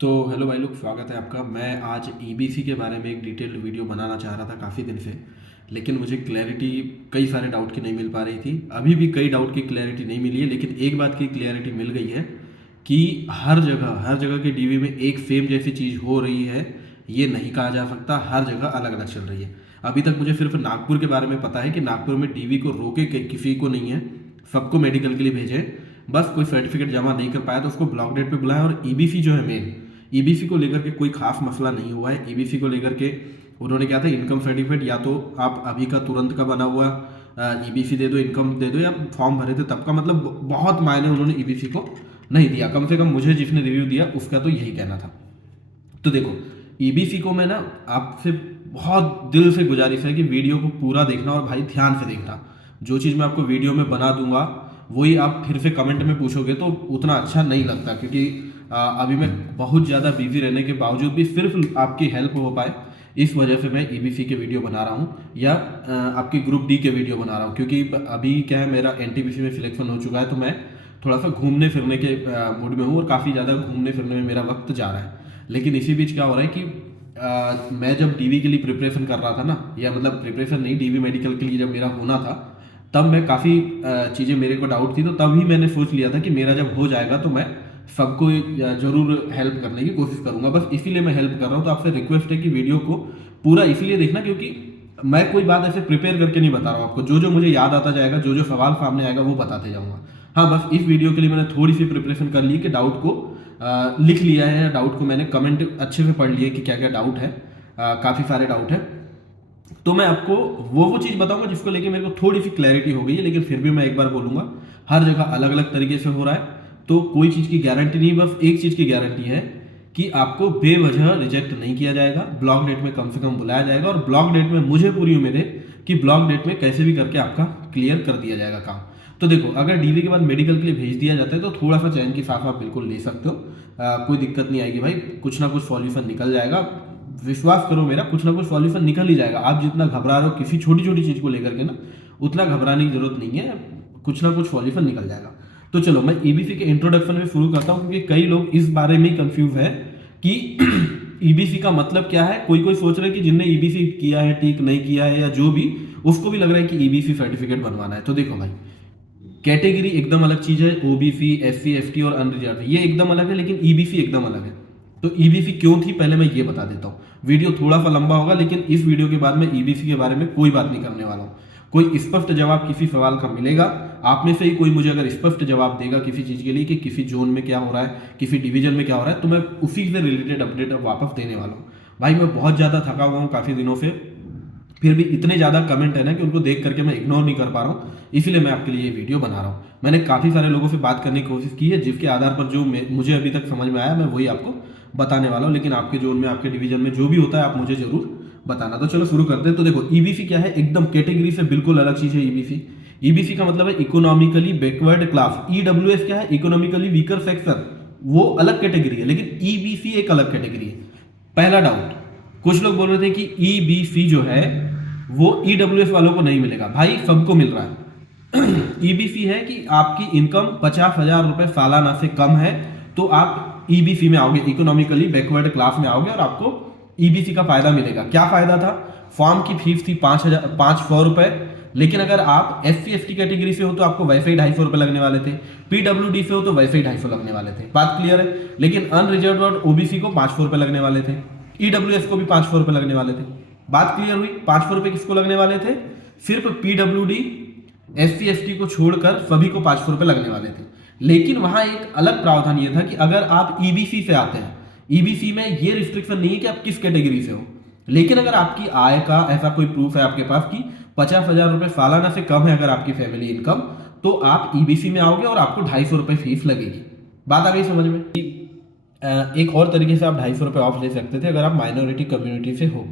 तो हेलो भाई लोग, स्वागत है आपका। मैं आज ईबीसी के बारे में एक डिटेल्ड वीडियो बनाना चाह रहा था काफ़ी दिन से, लेकिन मुझे क्लैरिटी कई सारे डाउट की नहीं मिल पा रही थी। अभी भी कई डाउट की क्लैरिटी नहीं मिली है, लेकिन एक बात की क्लैरिटी मिल गई है कि हर जगह के डीवी में एक सेम जैसी चीज़ हो रही है। ये नहीं कहा जा सकता, हर जगह अलग अलग चल रही है। अभी तक मुझे सिर्फ नागपुर के बारे में पता है कि नागपुर में डीवी को रोके किसी को नहीं है, सबको मेडिकल के लिए भेजें। बस कोई सर्टिफिकेट जमा नहीं कर पाया तो उसको ब्लॉक डेट पे बुलाएं। और ईबीसी जो है मेन, ईबीसी को लेकर के कोई खास मसला नहीं हुआ है। ईबीसी को लेकर के उन्होंने क्या था, इनकम सर्टिफिकेट या तो आप अभी का तुरंत का बना हुआ ईबीसी दे दो, इनकम दे दो, या फॉर्म भरे थे तब का, मतलब बहुत मायने उन्होंने ईबीसी को नहीं दिया। कम से कम मुझे जिसने रिव्यू दिया उसका तो यही कहना था। तो देखो, ईबीसी को मैं ना आपसे बहुत दिल से गुजारिश है कि वीडियो को पूरा देखना और भाई ध्यान से देखना। जो चीज़ मैं आपको वीडियो में बना दूंगा वही आप फिर से कमेंट में पूछोगे तो उतना अच्छा नहीं लगता, क्योंकि अभी मैं बहुत ज़्यादा बिजी रहने के बावजूद भी सिर्फ आपकी हेल्प हो पाए इस वजह से मैं ईबीसी के वीडियो बना रहा हूँ, या आपकी ग्रुप डी के वीडियो बना रहा हूँ। क्योंकि अभी क्या है, मेरा एनटीपीसी में सिलेक्शन हो चुका है, तो मैं थोड़ा सा घूमने फिरने के मूड में हूँ और काफ़ी ज़्यादा घूमने फिरने में मेरा वक्त जा रहा है। लेकिन इसी बीच क्या हो रहा है कि मैं जब डीवी के लिए प्रिपरेशन कर रहा था ना, या मतलब प्रिपरेशन नहीं, डीवी मेडिकल के लिए जब मेरा होना था, तब मैं काफ़ी चीज़ें मेरे को डाउट थी, तो तभी मैंने सोच लिया था कि मेरा जब हो जाएगा तो मैं सबको ज़रूर हेल्प करने की कोशिश करूंगा। बस इसीलिए मैं हेल्प कर रहा हूँ। तो आपसे रिक्वेस्ट है कि वीडियो को पूरा इसीलिए देखना, क्योंकि मैं कोई बात ऐसे प्रिपेयर करके नहीं बता रहा हूँ आपको। जो जो मुझे याद आता जाएगा, जो जो सवाल सामने आएगा वो बताते जाऊंगा। हाँ, बस इस वीडियो के लिए मैंने थोड़ी सी प्रिपरेशन कर ली कि डाउट को लिख लिया है, या डाउट को मैंने कमेंट अच्छे से पढ़ लिए कि क्या क्या डाउट है। काफ़ी सारे डाउट है, तो मैं आपको वो चीज़ बताऊंगा जिसको लेके मेरे को थोड़ी सी क्लैरिटी हो गई है। लेकिन फिर भी मैं एक बार बोलूंगा, हर जगह अलग अलग तरीके से हो रहा है, तो कोई चीज़ की गारंटी नहीं। बस एक चीज़ की गारंटी है कि आपको बेवजह रिजेक्ट नहीं किया जाएगा, ब्लॉक डेट में कम से कम बुलाया जाएगा। और ब्लॉक डेट में मुझे पूरी उम्मीद है कि ब्लॉक डेट में कैसे भी करके आपका क्लियर कर दिया जाएगा काम। तो देखो, अगर डीवी के बाद मेडिकल के लिए भेज दिया जाता है तो थोड़ा सा चैन की सांस आप बिल्कुल ले सकते हो। कोई दिक्कत नहीं आएगी भाई, कुछ ना कुछ सॉल्यूशन निकल जाएगा। विश्वास करो मेरा, कुछ ना कुछ सॉल्यूशन निकल ही जाएगा। आप जितना घबरा रहे हो किसी छोटी छोटी चीज़ को लेकर के ना, उतना घबराने की जरूरत नहीं है, कुछ ना कुछ सॉल्यूशन निकल जाएगा। तो चलो मैं ईबीसी के इंट्रोडक्शन में शुरू करता हूँ, क्योंकि कई लोग इस बारे में कंफ्यूज है कि ईबीसी का मतलब क्या है। कोई कोई सोच रहे हैं कि जिनने ईबीसी किया है, टिक नहीं किया है, या जो भी, उसको भी लग रहा है कि ईबीसी सर्टिफिकेट बनवाना है। तो देखो भाई, कैटेगरी एकदम अलग चीज है। ओबीसी, एससी, एसटी और अनरिजर्व ये एकदम अलग है, लेकिन ईबीसी एकदम अलग है। तो ईबीसी क्यों थी पहले मैं ये बता देता हूँ। वीडियो थोड़ा सा लंबा होगा, लेकिन इस वीडियो के बाद मैं ईबीसी के बारे में कोई बात नहीं करने वाला हूँ। कोई स्पष्ट जवाब किसी सवाल का मिलेगा, आप में से ही कोई मुझे अगर स्पष्ट जवाब देगा किसी चीज के लिए कि किसी जोन में क्या हो रहा है, किसी डिवीजन में क्या हो रहा है, तो मैं उसी से रिलेटेड अपडेट वापस देने वाला हूँ। भाई मैं बहुत ज्यादा थका हुआ हूँ काफी दिनों से, फिर भी इतने ज़्यादा कमेंट है ना कि उनको देख करके मैं इग्नोर नहीं कर पा रहा हूँ। इसीलिए मैं आपके लिए ये वीडियो बना रहा हूँ। मैंने काफ़ी सारे लोगों से बात करने की कोशिश की है, जिसके आधार पर जो मुझे अभी तक समझ में आया मैं वही आपको बताने वाला हूँ। लेकिन आपके जोन में, आपके डिवीजन में जो भी होता है आप मुझे जरूर बताना। तो चलो शुरू करते हैं। तो देखो, ईबीसी क्या है, एकदम कैटेगरी से बिल्कुल अलग चीज़ है ईबीसी। ईबीसी का मतलब है इकोनॉमिकली बैकवर्ड क्लास। ईडब्ल्यूएस क्या है, इकोनॉमिकली वीकर सेक्शन, वो अलग कैटेगरी है, लेकिन ईबीसी एक अलग कैटेगरी है। पहला डाउट, कुछ लोग बोल रहे थे कि ईबीसी जो है वो ईडब्ल्यूएस वालों को नहीं मिलेगा। भाई सबको मिल रहा है। ईबीसी है कि आपकी इनकम 50,000 रुपए सालाना से कम है तो आप ईबीसी में आओगे, इकोनॉमिकली बैकवर्ड क्लास में आओगे और आपको ईबीसी का फायदा मिलेगा। क्या फायदा था, फॉर्म की फीस थी 5,100 रुपए, लेकिन अगर आप एससी एसटी कैटेगरी से हो तो आपको वैसे ही 250 रुपए लगने वाले थे। पीडब्ल्यूडी से हो तो वैसे ही 250 लगने वाले थे। बात क्लियर है। लेकिन अनरिजर्व और ओबीसी को 500 रुपए लगने वाले थे, ईडब्ल्यूएस को भी 500 रुपए लगने वाले थे। बात क्लियर हुई। 500 रुपए किसको लगने वाले थे, सिर्फ पीडब्ल्यूडी एससी एसटी को छोड़कर सभी को 500 रुपए लगने वाले थे। लेकिन वहां एक अलग प्रावधान यह था कि अगर आप ईबीसी से आते हैं, ईबीसी में ये रिस्ट्रिक्शन नहीं है कि आप किस कैटेगरी से हो, लेकिन अगर आपकी आय का ऐसा कोई प्रूफ है आपके पास कि 50,000 रुपए सालाना से कम है अगर आपकी फैमिली इनकम, तो आप ईबीसी में आओगे और आपको 250 रुपए फीस लगेगी। बात आ गई समझ में। एक और तरीके से आप 250 रुपए ऑफ ले सकते थे अगर आप माइनॉरिटी कम्युनिटी से हो।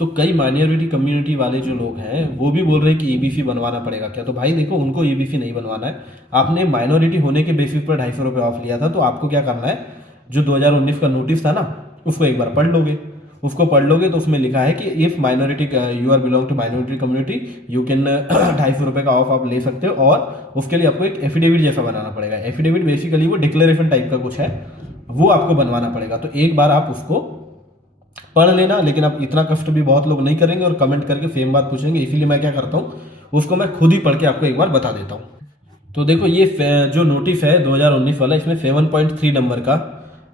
तो कई माइनॉरिटी कम्युनिटी वाले जो लोग हैं वो भी बोल रहे हैं कि ईबीसी बनवाना पड़ेगा क्या। तो भाई देखो, उनको ईबीसी नहीं बनवाना है। आपने माइनॉरिटी होने के बेसिस पर 250 रुपये ऑफ लिया था, तो आपको क्या करना है, जो 2019 का नोटिस था ना, उसको एक बार पढ़ लोगे। उसको पढ़ लोगे तो उसमें लिखा है कि if minority, you are belong to minority community, you can 250 रुपये का ऑफ आप ले सकते हो। और उसके लिए आपको एक एफिडेविट जैसा बनाना पड़ेगा। एफिडेविट बेसिकली वो डिक्लेरेशन टाइप का कुछ है, वो आपको बनवाना पड़ेगा। तो एक बार आप उसको पढ़ लेना, लेकिन अब इतना कष्ट भी बहुत लोग नहीं करेंगे और कमेंट करके सेम बात पूछेंगे, इसीलिए मैं क्या करता हूँ, उसको मैं खुद ही पढ़ के आपको एक बार बता देता हूँ। तो देखो ये जो नोटिस है 2019 वाला, इसमें 7.3 नंबर का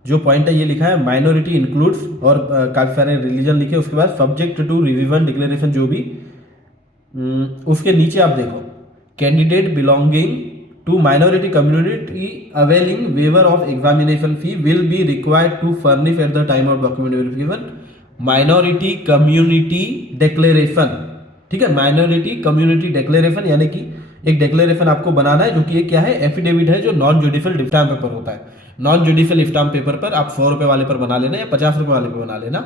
जो पॉइंट है ये लिखा है माइनॉरिटी इंक्लूड्स, और काफ़ी सारे रिलीजन लिखे, उसके बाद सब्जेक्ट टू रिवीजन डिक्लेरेशन जो भी, उसके नीचे आप देखो candidate belonging to minority community availing waiver of examination fee will be required to furnish at the time of document verification minority community declaration. ठीक है, माइनॉरिटी कम्युनिटी डिक्लेरेशन यानी कि एक डिक्लेरेशन आपको बनाना है, जो कि ये क्या है, एफिडेविट है, जो नॉन जुडिशियल स्टाम्प पेपर होता है। नॉन जुडिशियल स्टाम्प पेपर पर आप 100 रुपये वाले पर बना लेना या 50 रुपये वाले पर बना लेना,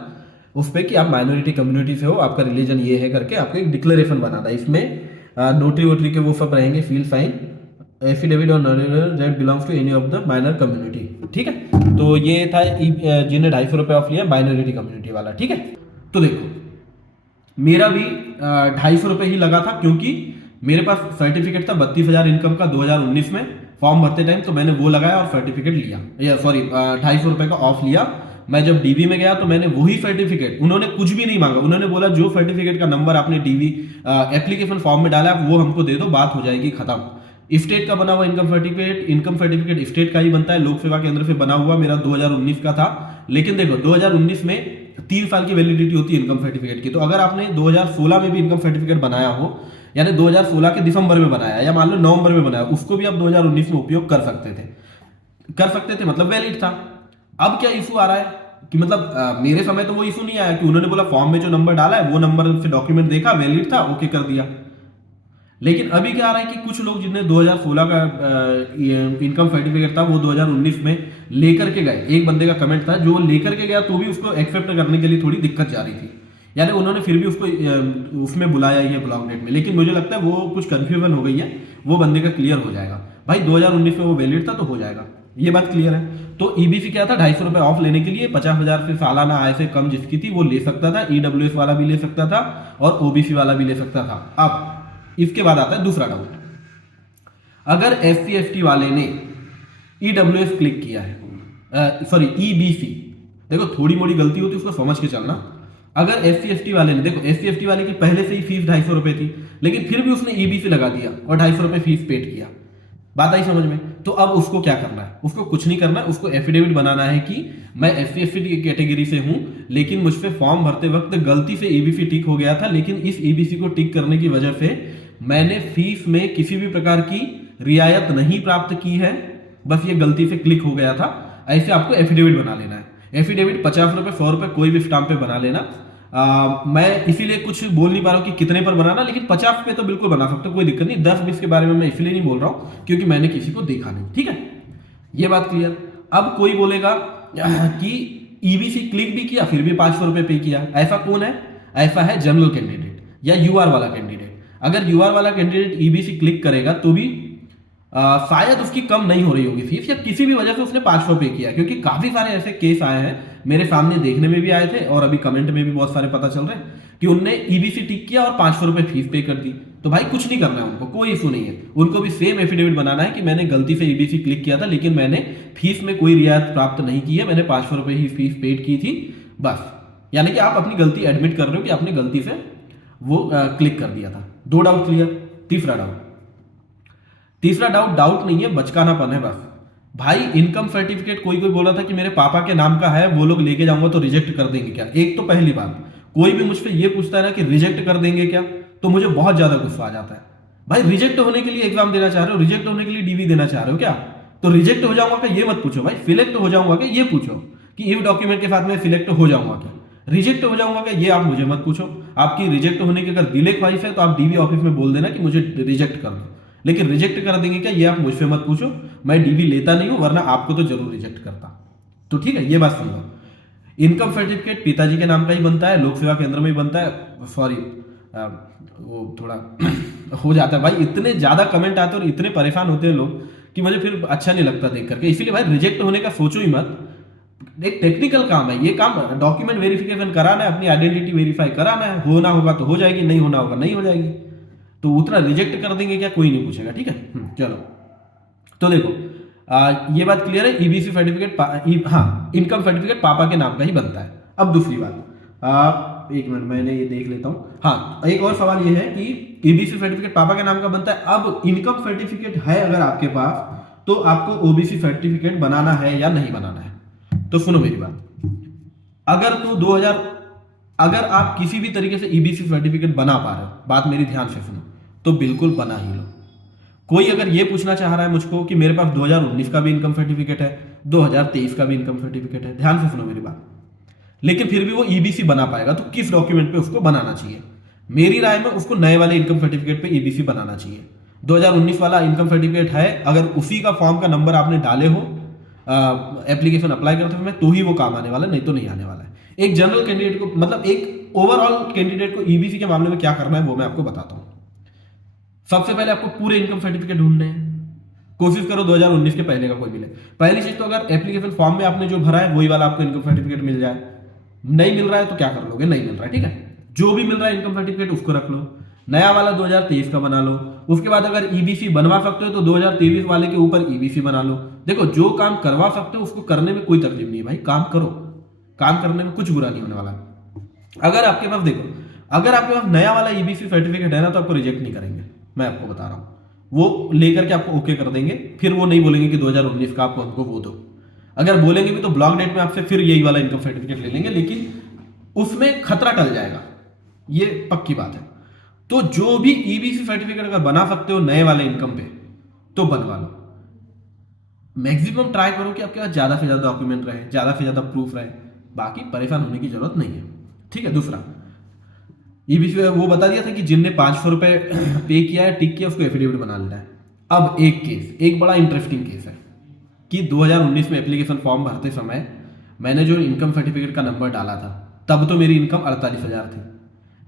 उस पर कि आप माइनॉरिटी कम्युनिटी से हो, आपका रिलीजन ये है करके आपको एक डिक्लेरेशन बनाना है। इसमें नोटरी वोटरी के वो सब रहेंगे, फील साइन, एफिडेविट और that belongs to any of the minor community. ठीक है, तो ये था जिन्हें 250 रुपये ऑफ लिया माइनॉरिटी कम्युनिटी वाला। ठीक है, तो देखो मेरा भी 250 रुपये ही लगा था, क्योंकि मेरे पास सर्टिफिकेट था 32,000 इनकम का 2019 में फॉर्म भरते टाइम, तो मैंने वो लगाया और सर्टिफिकेट लिया, या सॉरी 250 रुपये का ऑफ लिया। मैं जब डीवी में गया तो मैंने वही सर्टिफिकेट, उन्होंने कुछ भी नहीं मांगा, उन्होंने बोला जो सर्टिफिकेट का नंबर आपने डीवी एप्लीकेशन फॉर्म में डाला आप वो हमको दे दो, बात हो जाएगी खत्म। स्टेट का बना हुआ इनकम सर्टिफिकेट स्टेट का ही बनता है, लोक सेवा केंद्र से बना हुआ मेरा 2019 का था। लेकिन देखो 2019 में 3 साल की वैलिडिटी होती है इनकम सर्टिफिकेट की, तो अगर आपने 2016 में भी इनकम सर्टिफिकेट बनाया हो, यानी 2016 के दिसंबर में बनाया या मान लो नवंबर में बनाया, उसको भी आप 2019 में उपयोग कर सकते थे, मतलब वैलिड था। अब क्या इशू आ रहा है कि मतलब मेरे समय तो वो इशू नहीं आया कि उन्होंने बोला फॉर्म में जो नंबर डाला है वो नंबर से डॉक्यूमेंट देखा, वैलिड था, ओके कर दिया। लेकिन अभी क्या आ रहा है कि कुछ लोग जिन्हें 2016 का इनकम सर्टिफिकेट था वो 2019 में लेकर के गए। एक बंदे का कमेंट था जो लेकर के गया तो भी उसको एक्सेप्ट करने के लिए थोड़ी दिक्कत जा रही थी, यानी उन्होंने फिर भी उसको उसमें बुलाया ही है ब्लॉक डेट में। लेकिन मुझे लगता है वो कुछ कंफ्यूजन हो गई है, वो बंदे का क्लियर हो जाएगा। भाई 2019 में वो वैलिड था तो हो जाएगा, ये बात क्लियर है। तो ईबीसी क्या था, 250 रुपये ऑफ लेने के लिए 50,000 से सालाना आय से कम जिसकी थी वो ले सकता था, ईडब्ल्यूएस वाला भी ले सकता था और ओबीसी वाला भी ले सकता था। अब इसके बाद आता है दूसरा डाउट, अगर एससी एसटी वाले ने ईडब्ल्यूएस क्लिक किया है, सॉरी ईबीसी, देखो थोड़ी मोड़ी गलती होती है उसको समझ के चलना। अगर एससी एसटी वाले ने, देखो एससी एसटी वाले की पहले से ही फीस 250 रुपये थी, लेकिन फिर भी उसने ईबीसी लगा दिया और 250 रुपये फीस पेड किया, बात आई समझ में। तो अब उसको क्या करना है, उसको कुछ नहीं करना है, उसको एफिडेविट बनाना है कि मैं एससी एसटी कैटेगरी से हूं, लेकिन मुझ पे फॉर्म भरते वक्त गलती से ईबीसी टिक हो गया था, लेकिन इस ईबीसी को टिक करने की वजह से मैंने फीस में किसी भी प्रकार की रियायत नहीं प्राप्त की है, बस ये गलती से क्लिक हो गया था। ऐसे आपको एफिडेविट बना लेना है। एफिडेविट 50 रुपये 100 रुपये कोई भी स्टाम्प पे बना लेना। मैं इसीलिए कुछ बोल नहीं पा रहा हूँ कि कितने पर बनाना, लेकिन 50 पे तो बिल्कुल बना सकते हो, कोई दिक्कत नहीं। 10-20 के बारे में मैं इसलिए नहीं बोल रहा हूँ क्योंकि मैंने किसी को देखा नहीं। ठीक है, ये बात क्लियर। अब कोई बोलेगा कि ईबीसी क्लिक भी किया फिर भी 500 रुपये पे किया, ऐसा कौन है? ऐसा है जनरल कैंडिडेट या यूआर वाला कैंडिडेट। अगर यूआर वाला कैंडिडेट ईबीसी क्लिक करेगा तो भी शायद उसकी कम नहीं हो रही होगी फीस, या किसी भी वजह से उसने 500 पे किया, क्योंकि काफी सारे ऐसे केस आए हैं मेरे सामने, देखने में भी आए थे और अभी कमेंट में भी बहुत सारे पता चल रहे हैं कि उनने ईबीसी टिक किया और 500 रुपये फीस पे कर दी। तो भाई कुछ नहीं करना है उनको, कोई इशू नहीं है, उनको भी सेम एफिडेविट बनाना है कि मैंने गलती से ईबीसी क्लिक किया था, लेकिन मैंने फीस में कोई रियायत प्राप्त नहीं की है, मैंने 500 रुपये ही फीस पेड की थी बस। यानी कि आप अपनी गलती एडमिट कर रहे हो कि आपने गलती से वो क्लिक कर दिया था। 2 डाउट क्लियर। तीसरा डाउट नहीं है, बचकानापन है बस। भाई इनकम सर्टिफिकेट कोई बोल रहा था कि मेरे पापा के नाम का है, वो लोग लेके जाऊंगा तो रिजेक्ट कर देंगे क्या? एक तो पहली बात, कोई भी मुझ पे ये पूछता है ना कि रिजेक्ट कर देंगे क्या, तो मुझे बहुत ज्यादा गुस्सा आ जाता है। भाई रिजेक्ट होने के लिए एग्जाम देना चाह रहे हो, रिजेक्ट होने के लिए डीवी देना चाह रहे हो क्या? तो रिजेक्ट हो जाऊंगा क्या ये मत पूछो भाई, सिलेक्ट हो जाऊंगा क्या ये पूछो कि इफ डॉक्यूमेंट के साथ में सिलेक्ट हो जाऊंगा क्या। रिजेक्ट हो जाऊंगा क्या ये आप मुझे मत पूछो। आपकी रिजेक्ट होने की अगर दिले ख्वाहिश है तो आप डीवी ऑफिस में बोल देना कि मुझे रिजेक्ट कर दो, लेकिन रिजेक्ट कर देंगे क्या ये आप मुझसे मत पूछो। मैं डीवी लेता नहीं हूं, वरना आपको तो जरूर रिजेक्ट करता। तो ठीक है, ये बात समझो। इनकम सर्टिफिकेट पिताजी के नाम का ही बनता है, लोक सेवा केंद्र में ही बनता है। सॉरी वो थोड़ा हो जाता है भाई, इतने ज्यादा कमेंट आते हैं और इतने परेशान होते हैं लोग कि मुझे फिर अच्छा नहीं लगता देख करके। इसीलिए भाई रिजेक्ट होने का सोचो ही मत, एक टेक्निकल काम है ये काम, डॉक्यूमेंट वेरिफिकेशन कराना है, अपनी आइडेंटिटी वेरीफाई कराना है, होना होगा तो हो जाएगी, नहीं होना होगा नहीं हो जाएगी। तो उतना रिजेक्ट कर देंगे क्या कोई नहीं पूछेगा। ठीक है, चलो। तो देखो ये बात क्लियर है, ईबीसी सर्टिफिकेट हाँ, इनकम सर्टिफिकेट पापा के नाम का ही बनता है। अब दूसरी बात, एक मिनट मैंने ये देख लेता हूँ। हाँ, एक और सवाल ये है कि ईबीसी सर्टिफिकेट पापा के नाम का बनता है, अब इनकम सर्टिफिकेट है अगर आपके पास, तो आपको ओबीसी सर्टिफिकेट बनाना है या नहीं बनाना है। तो सुनो मेरी बात, अगर आप किसी भी तरीके से ईबीसी सर्टिफिकेट बना पा रहे हो, बात मेरी ध्यान से सुनो, तो बिल्कुल बना ही लो। कोई अगर ये पूछना चाह रहा है मुझको कि मेरे पास 2019 का भी इनकम सर्टिफिकेट है, 2023 का भी इनकम सर्टिफिकेट है, ध्यान से सुनो मेरी बात, लेकिन फिर भी वो ईबीसी बना पाएगा, तो किस डॉक्यूमेंट पे उसको बनाना चाहिए? मेरी राय में उसको नए वाले इनकम सर्टिफिकेट पे ईबीसी बनाना चाहिए। 2019 वाला इनकम सर्टिफिकेट है, अगर उसी का फॉर्म का नंबर आपने डाले हो एप्लीकेशन अप्लाई करते हुए, तो ही वो काम आने वाला है, नहीं तो नहीं आने वाला है। एक जनरल कैंडिडेट को, मतलब एक ओवरऑल कैंडिडेट को ईबीसी के मामले में क्या करना है वो मैं आपको बताता हूं। सबसे पहले आपको पूरे इनकम सर्टिफिकेट ढूंढने हैं, कोशिश करो 2019 के पहले का कोई मिले। पहली चीज तो अगर एप्लीकेशन फॉर्म में आपने जो भरा है वही वाला आपको इनकम सर्टिफिकेट मिल जाए। नहीं मिल रहा है तो क्या कर लोगे? नहीं मिल रहा है, ठीक है, जो भी मिल रहा है इनकम सर्टिफिकेट उसको रख लो, नया वाला 2023 का बना लो। उसके बाद अगर ईबीसी बनवा सकते हो तो 2023 वाले के ऊपर ईबीसी बना लो। देखो, जो काम करवा सकते हो उसको करने में कोई तकलीफ नहीं है भाई, काम करो, काम करने में कुछ बुरा नहीं होने वाला। अगर आपके पास, देखो, अगर आपके पास नया वाला ईबीसी सर्टिफिकेट है ना, तो आपको रिजेक्ट नहीं करेंगे, मैं आपको बता रहा हूं। वो लेकर के आपको ओके कर देंगे, फिर वो नहीं बोलेंगे कि 2019 का आपको हमको वो दो। अगर बोलेंगे भी तो ब्लॉक डेट में आपसे फिर यही वाला इनकम सर्टिफिकेट ले लेंगे, लेकिन उसमें खतरा टल जाएगा, ये पक्की बात है। तो जो भी ईबीसी सर्टिफिकेट अगर बना सकते हो नए वाले इनकम पे, तो बनवा लो। मैक्सिमम ट्राई करो कि आपके पास ज्यादा से ज्यादा डॉक्यूमेंट रहे, ज्यादा से ज्यादा प्रूफ रहे, बाकी परेशान होने की जरूरत नहीं है, ठीक है। दूसरा, ईबीसी वो बता दिया था कि जिनने 500 रुपए पे किया है, टिक किया, उसको एफिडेविट बना लेना है। अब एक केस, एक बड़ा इंटरेस्टिंग केस है कि 2019 में एप्लीकेशन फॉर्म भरते समय मैंने जो इनकम सर्टिफिकेट का नंबर डाला था, तब तो मेरी इनकम 48,000 थी,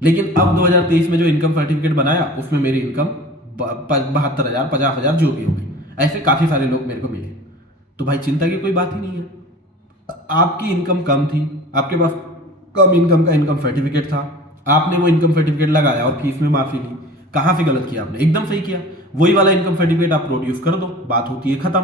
लेकिन अब 2023 में जो इनकम सर्टिफिकेट बनाया उसमें मेरी इनकम 72,000, 50,000 जो भी होगी, ऐसे काफी सारे लोग मेरे को मिले। तो भाई चिंता की कोई बात ही नहीं है। आपकी इनकम कम थी, आपके पास कम इनकम का इनकम सर्टिफिकेट था, आपने वो इनकम सर्टिफिकेट लगाया और फीस में माफी ली, कहां से गलत किया आपने? एकदम सही किया। वही वाला इनकम सर्टिफिकेट आप प्रोड्यूस कर दो, बात होती है खत्म।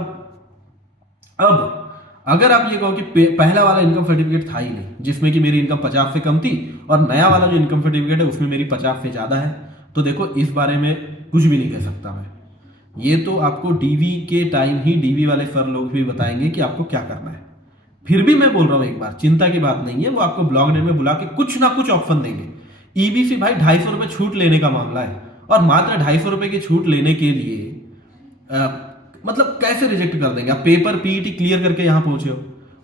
अब अगर आप ये कहो कि पहला वाला इनकम सर्टिफिकेट था ही नहीं, जिसमें कि मेरी इनकम 50 से कम थी, और नया वाला जो इनकम सर्टिफिकेट है उसमें मेरी 50 से ज्यादा है, तो देखो इस बारे में कुछ भी नहीं कह सकता मैं। ये तो आपको डीवी के टाइम ही डीवी वाले सर लोग भी बताएंगे कि आपको क्या करना है। फिर भी मैं बोल रहा हूं एक बार, चिंता की बात नहीं है, वो आपको ब्लॉग डेट में बुला के कुछ ना कुछ ऑप्शन देंगे। ईबीसी भाई 250 रुपए छूट लेने का मामला है, और मात्र 250 रुपए की छूट लेने के लिए मतलब कैसे रिजेक्ट कर देंगे? आप पेपर पीईटी क्लियर करके यहां पहुंचे हो,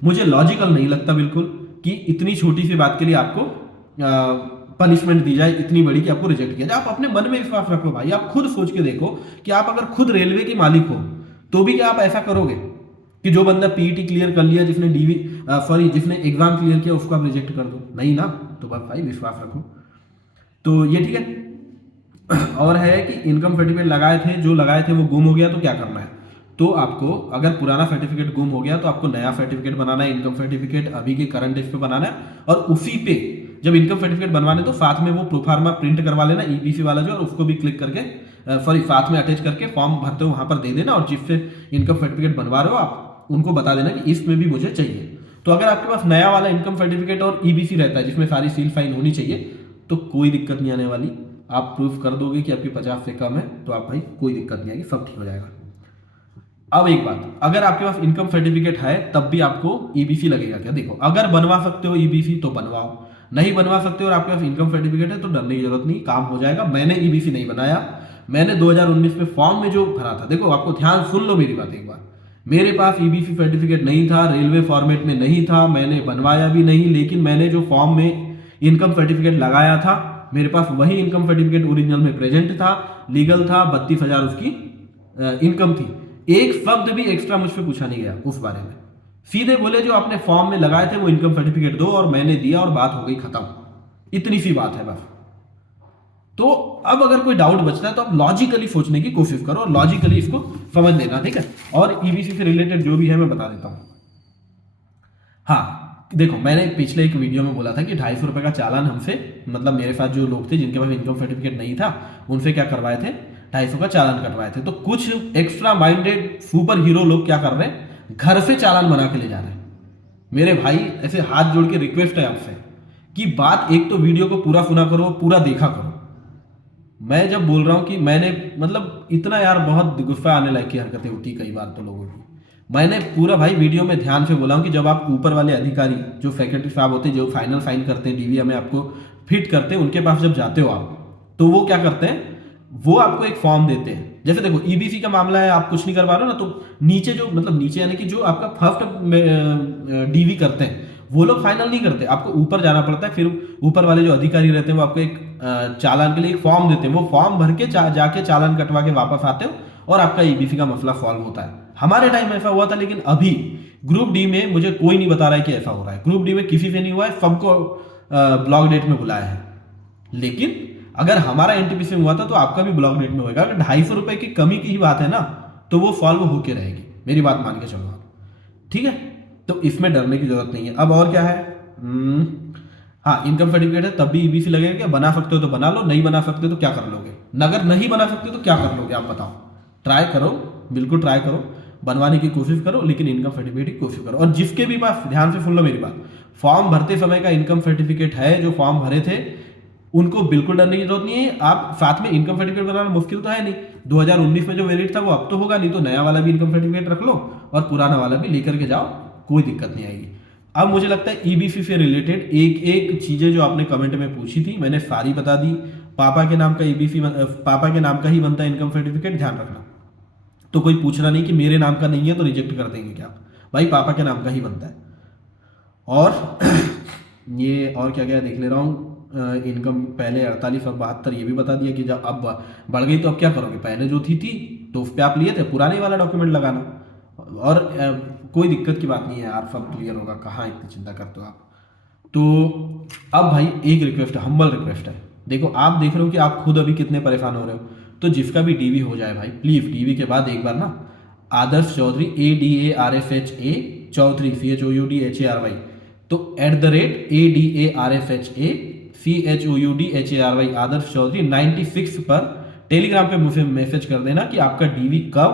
मुझे लॉजिकल नहीं लगता बिल्कुल कि इतनी छोटी सी बात के लिए आपको पनिशमेंट दी जाए इतनी बड़ी कि आपको रिजेक्ट किया जाए। आप अपने मन में विश्वास रखो भाई, आप खुद सोच के देखो कि आप अगर खुद रेलवे के मालिक हो तो भी क्या आप ऐसा करोगे कि जो बंदा पीईटी क्लियर कर लिया, जिसने जिसने एग्जाम क्लियर किया, उसको आप रिजेक्ट कर दो? नहीं ना। तो बस भाई विश्वास रखो। तो ये ठीक है। और है कि इनकम सर्टिफिकेट लगाए थे, जो लगाए थे वो गुम हो गया, तो क्या करना है? तो आपको, अगर पुराना सर्टिफिकेट गुम हो गया तो आपको नया सर्टिफिकेट बनाना है, इनकम सर्टिफिकेट अभी के करंट डेट पे बनाना है, और उसी पे जब इनकम सर्टिफिकेट बनवाने तो साथ में वो प्रोफार्मा प्रिंट करवा लेना ईबीसी वाला जो, और उसको भी क्लिक करके साथ में अटैच करके फॉर्म भरते हो वहां पर दे देना, और जिससे इनकम सर्टिफिकेट बनवा रहे हो आप उनको बता देना कि इसमें भी मुझे चाहिए। तो अगर आपके पास नया वाला इनकम सर्टिफिकेट और ईबीसी रहता है जिसमें सारी सील फाइन होनी चाहिए, तो कोई दिक्कत नहीं आने वाली। आप प्रूफ कर दोगे कि आपकी 50 से कम है, तो आप भाई कोई दिक्कत नहीं आएगी, सब ठीक हो जाएगा। अब एक बात, अगर आपके पास इनकम सर्टिफिकेट है तब भी आपको ईबीसी लगेगा क्या? देखो, अगर बनवा सकते हो ईबीसी तो बनवाओ, नहीं बनवा सकते हो और आपके पास इनकम सर्टिफिकेट है तो डरने की जरूरत नहीं, काम हो जाएगा। मैंने ईबीसी नहीं बनाया, मैंने 2019 में फॉर्म में जो भरा था, देखो आपको ध्यान सुन लो मेरी बात एक बार, मेरे पास ईबीसी सर्टिफिकेट नहीं था, रेलवे फॉर्मेट में नहीं था, मैंने बनवाया भी नहीं, लेकिन मैंने जो फॉर्म में इनकम सर्टिफिकेट लगाया था मेरे पास वही इनकम सर्टिफिकेट ओरिजिनल में प्रेजेंट था, लीगल था, 32,000 उसकी इनकम थी। एक शब्द भी एक्स्ट्रा मुझसे पूछा नहीं गया उस बारे में, सीधे बोले जो आपने फॉर्म में लगाए थे वो इनकम सर्टिफिकेट दो, और मैंने दिया और बात हो गई खत्म। इतनी सी बात है बस। तो अब अगर कोई डाउट बचता है तो आप लॉजिकली सोचने की कोशिश करो और लॉजिकली इसको समझ लेना, ठीक है। और ईबीसी से रिलेटेड जो भी है मैं बता देता हूं। हाँ देखो, मैंने पिछले एक वीडियो में बोला था कि 250 रुपए का चालान हमसे, मतलब मेरे साथ जो लोग थे जिनके पास इनकम सर्टिफिकेट नहीं था, उनसे क्या करवाए थे, 250 का चालान कटवाए थे। तो कुछ एक्स्ट्रा माइंडेड सुपर हीरो लोग क्या कर रहे हैं, घर से चालान बना के ले जा रहे हैं। मेरे भाई ऐसे हाथ जोड़ के रिक्वेस्ट है आपसे कि बात एक तो वीडियो को पूरा सुना करो, पूरा देखा करो। मैं जब बोल रहा हूं कि मैंने मतलब इतना यार बहुत गुस्सा आने लायक की हरकतें होती कई बार तो लोगों की। मैंने पूरा भाई वीडियो में ध्यान से बोला हूं कि जब आप ऊपर वाले अधिकारी जो फैकल्टी साहब होते हैं जो फाइनल साइन करते हैं डीवीएम में आपको फिट करते हैं, उनके पास जब जाते हो आप तो वो क्या करते हैं, वो आपको एक फॉर्म देते हैं। जैसे देखो ईबीसी का मामला है, आप कुछ नहीं करवा रहे हो ना, तो नीचे जो मतलब नीचे यानी कि जो आपका फर्स्ट डीवी करते हैं वो लोग फाइनल नहीं करते, आपको ऊपर जाना पड़ता है। फिर ऊपर वाले जो अधिकारी रहते हैं वो आपको एक चालान के लिए एक फॉर्म देते हैं, वो फॉर्म भर के जाके चालान कटवा के वापस आते हो और आपका ईबीसी का मसला सॉल्व होता है। हमारे टाइम ऐसा हुआ था, लेकिन अभी ग्रुप डी में मुझे कोई नहीं बता रहा है कि ऐसा हो रहा है। ग्रुप डी में किसी से नहीं हुआ है, सबको ब्लॉक डेट में बुलाया है। लेकिन अगर हमारा एनटीपीसी में हुआ था तो आपका भी ब्लॉक डेट में होगा। अगर 250 रुपए की कमी की ही बात है ना, तो वो सॉल्व होके रहेगी, मेरी बात मान के चलो आप, ठीक है। तो इसमें डरने की जरूरत नहीं है। अब और क्या है, हाँ इनकम सर्टिफिकेट है तब भी ईबीसी लगेगा क्या? बना सकते हो तो बना लो, नहीं बना सकते तो क्या कर लोगे? अगर नहीं बना सकते तो क्या कर लोगे आप बताओ? ट्राई करो, बिल्कुल ट्राई करो, बनवाने की कोशिश करो, लेकिन इनकम सर्टिफिकेट की कोशिश करो। और जिसके भी पास, ध्यान से सुन लो मेरी बात, फॉर्म भरते समय का इनकम सर्टिफिकेट है, जो फॉर्म भरे थे उनको बिल्कुल डरने की जरूरत नहीं है। आप साथ में इनकम सर्टिफिकेट बनाना मुश्किल तो है नहीं, 2019 में जो वैलिड था वो अब तो होगा नहीं, तो नया वाला भी इनकम सर्टिफिकेट रख लो और पुराना वाला भी लेकर के जाओ, कोई दिक्कत नहीं आएगी। अब मुझे लगता है ईबीसी से रिलेटेड एक एक चीजें जो आपने कमेंट में पूछी थी मैंने सारी बता दी। पापा के नाम का ईबीसी, पापा के नाम का ही बनता है इनकम सर्टिफिकेट, ध्यान रखना। तो कोई पूछना नहीं कि मेरे नाम का नहीं है तो रिजेक्ट कर देंगे क्या, भाई पापा के नाम का ही बनता है। और ये और क्या क्या देख ले रहा हूँ, इनकम पहले 48 और 72 ये भी बता दिया कि जब अब बढ़ गई तो अब क्या करोगे, पहले जो थी तो उस पर आप लिए थे, पुराने वाला डॉक्यूमेंट लगाना। और कोई दिक्कत की बात नहीं है यार, सब क्लियर होगा, कहाँ इतनी चिंता करते हो आप। तो अब भाई एक रिक्वेस्ट है, हम्बल रिक्वेस्ट है, देखो आप देख रहे हो कि आप खुद अभी कितने परेशान हो रहे हो, तो जिसका भी डीवी हो जाए भाई प्लीज डीवी के बाद एक बार ना आदर्श चौधरी ADARFHA चौधरी CHOUDHARY, तो @ADARFHA आदर्श चौधरी 96 पर टेलीग्राम पे मुझे मैसेज कर देना कि आपका डीवी कब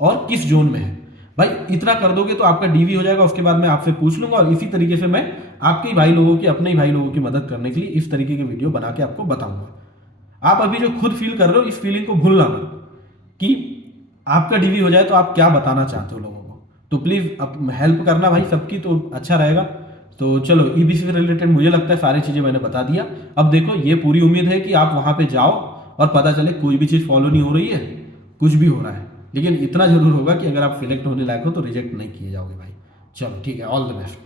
और किस जोन में है। भाई इतना कर दोगे तो आपका डीवी हो जाएगा, उसके बाद मैं आपसे पूछ लूंगा और इसी तरीके से मैं आपके ही भाई लोगों की, अपने ही भाई लोगों की मदद करने के लिए इस तरीके के वीडियो बना के आपको बताऊंगा। आप अभी जो खुद फील कर रहे हो इस फीलिंग को भूलना मत कि आपका डीवी हो जाए तो आप क्या बताना चाहते हो लोगों को। तो प्लीज हेल्प करना भाई सबकी, तो अच्छा रहेगा। तो चलो ईबीसी से रिलेटेड मुझे लगता है सारी चीजें मैंने बता दिया। अब देखो ये पूरी उम्मीद है कि आप वहां पे जाओ और पता चले कोई भी चीज फॉलो नहीं हो रही है, कुछ भी हो रहा है, लेकिन इतना जरूर होगा कि अगर आप सिलेक्ट होने लायक हो तो रिजेक्ट नहीं किए जाओगे भाई। चलो ठीक है, ऑल द बेस्ट।